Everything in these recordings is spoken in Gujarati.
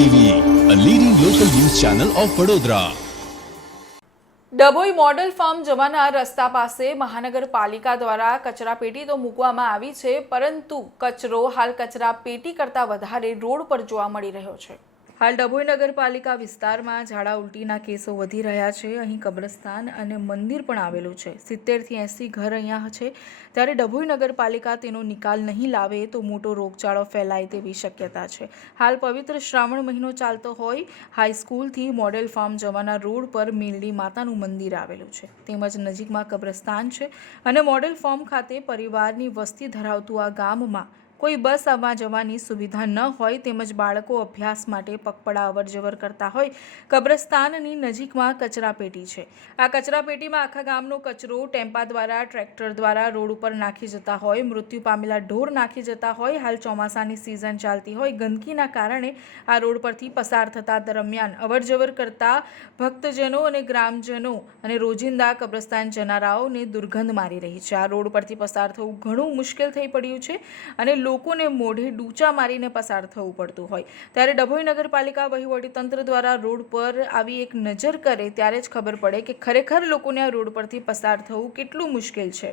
TV local news channel of Vadodara Dabhoi model farm જવાના રસ્તા પાસે મહાનગરપાલિકા દ્વારા કચરાપેટી તો મૂકવામાં આવી છે, પરંતુ કચરો, હાલ કચરાપેટી કરતાં વધારે રોડ પર જોવા મળી રહ્યો છે. હાલ ડભોઈ નગરપાલિકા વિસ્તારમાં ઝાડા ઉલટીના કેસો વધી રહ્યા છે. અહીં કબ્રસ્તાન અને મંદિર પણ આવેલું છે. સિત્તેરથી એંસી ઘર અહીંયા છે. ત્યારે ડભોઈ નગરપાલિકા તેનો નિકાલ નહીં લાવે તો મોટો રોગચાળો ફેલાય તેવી શક્યતા છે. હાલ પવિત્ર શ્રાવણ મહિનો ચાલતો હોય, હાઈસ્કૂલથી મોડેલ ફાર્મ જવાના રોડ પર મેલડી માતાનું મંદિર આવેલું છે. તેમજ નજીકમાં કબ્રસ્તાન છે અને મોડેલ ફાર્મ ખાતે પરિવારની વસ્તી ધરાવતું આ ગામમાં કોઈ બસ આવવા જવાની સુવિધા ન હોય તેમજ બાળકો અભ્યાસ માટે પગપળા અવરજવર કરતા હોય, કબ્રસ્તાનની નજીકમાં કચરાપેટી છે. આ કચરાપેટીમાં આખા ગામનો કચરો ટેમ્પા દ્વારા, ટ્રેક્ટર દ્વારા રોડ ઉપર નાખી જતા હોય, મૃત્યુ પામેલા ઢોર નાખી જતા હોય, હાલ ચોમાસાની સિઝન ચાલતી હોય, ગંદકીના કારણે આ રોડ પરથી પસાર થતા દરમિયાન અવરજવર કરતા ભક્તજનો અને ગ્રામજનો અને રોજિંદા કબ્રસ્તાન જનારાઓને દુર્ગંધ મારી રહી છે. આ રોડ પરથી પસાર થવું ઘણું મુશ્કેલ થઈ પડ્યું છે અને લોકોને મોઢે ડૂચા મારીને પસાર થવું પડતું હોય. ત્યારે ડભોઈ નગરપાલિકા વહીવટીતંત્ર દ્વારા રોડ પર આવી એક નજર કરે ત્યારે જ ખબર પડે કે ખરેખર લોકોને આ રોડ પરથી પસાર થવું કેટલું મુશ્કેલ છે.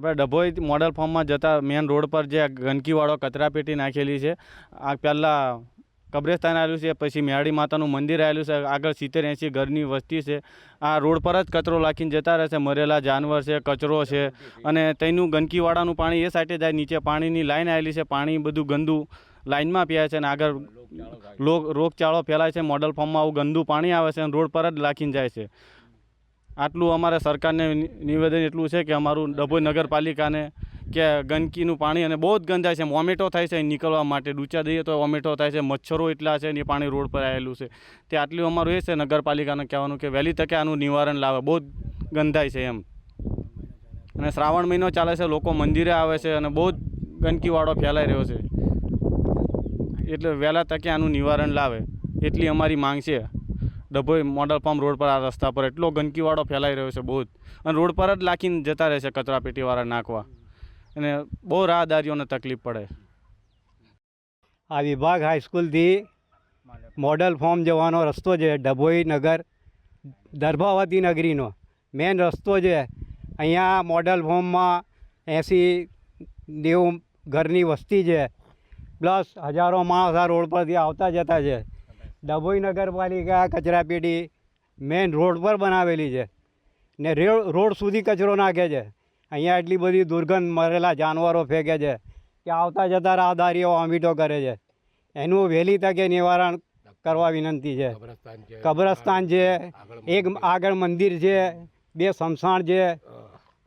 આપણે ડભોઈ મોડલ ફોર્મમાં જતા મેન રોડ પર જે ગંદકીવાળો કચરાપેટી નાખેલી છે, આ પહેલાં કબ્રસ્તાન આવેલું છે, પછી મેળી માતાનું મંદિર આવેલું છે, આગળ સિત્તેર એંસી ઘરની વસ્તી છે. આ રોડ પર જ કચરો લાખીને જતા રહેશે મરેલા જાનવર છે, કચરો છે અને તેનું ગંદકીવાળાનું પાણી એ સાઈડે જાય, નીચે પાણીની લાઈન આવેલી છે, પાણી બધું ગંદુ લાઇનમાં પીએ છે અને આગળ રોગચાળો ફેલાય છે, મોડલ ફોર્મમાં આવું ગંદુ પાણી આવે છે અને રોડ પર જ લાખીને જાય છે. આટલું અમારે સરકારને નિવેદન એટલું છે કે અમારું ડભોઈ નગરપાલિકાને કે ગંદકીનું પાણી અને બહુ જ ગંધાય છે, વોમેટો થાય છે નીકળવા માટે. ડૂચા દઈએ તો વોમેટો થાય છે, મચ્છરો એટલા છે ને એ પાણી રોડ પર આવેલું છે. તે આટલું અમારું એ છે, નગરપાલિકાને કહેવાનું કે વહેલી તકે આનું નિવારણ લાવે. બહુ જ ગંધાય છે એમ. અને શ્રાવણ મહિનો ચાલે છે, લોકો મંદિરે આવે છે અને બહુ જ ગંદકીવાળો ફેલાઈ રહ્યો છે. એટલે વહેલા તકે આનું નિવારણ લાવે. એટલી અમારી માંગ છે. ડભોઈ મોડલ પંપ રોડ પર આ રસ્તા પર એટલો ગંદકીવાળો ફેલાઈ રહ્યો છે બહુ જ. અને રોડ પર જ લાખીને જતા રહે છે કચરાપેટીવાળા નાખવા. અને બહુ રાહદારીઓને તકલીફ પડે. આ વિભાગ હાઈસ્કૂલથી મોડલ ફોર્મ જવાનો રસ્તો છે ડભોઈ નગર, દર્ભાવતી નગરીનો. મેન રસ્તો છે અહીંયા મોડલ ફોર્મમાં એંસી નેવું ઘરની વસ્તી છે. પ્લસ હજારો માણસ આ રોડ પરથી આવતા જતા છે. ડભોઈ નગરપાલિકા કચરાપેટી મેન રોડ પર બનાવેલી છે ને રે- રોડ સુધી કચરો નાખે છે. અહીંયા એટલી બધી દુર્ગંધ મરેલા જાનવરો ફેંકે છે કે આવતા જતા રાહદારીઓ વોમિટો કરે છે. એનું વહેલી તકે નિવારણ કરવા વિનંતી છે. કબ્રસ્તાન છે. એક આગળ મંદિર છે બે સમસાણ છે.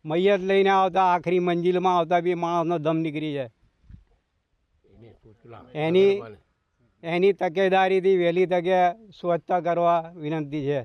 મૈયત લઈને આવતા આખરી મંજિલમાં આવતા બી માણસનો દમ નીકળી છે એની એની તકેદારીથી વહેલી તકે સ્વચ્છતા કરવા વિનંતી છે.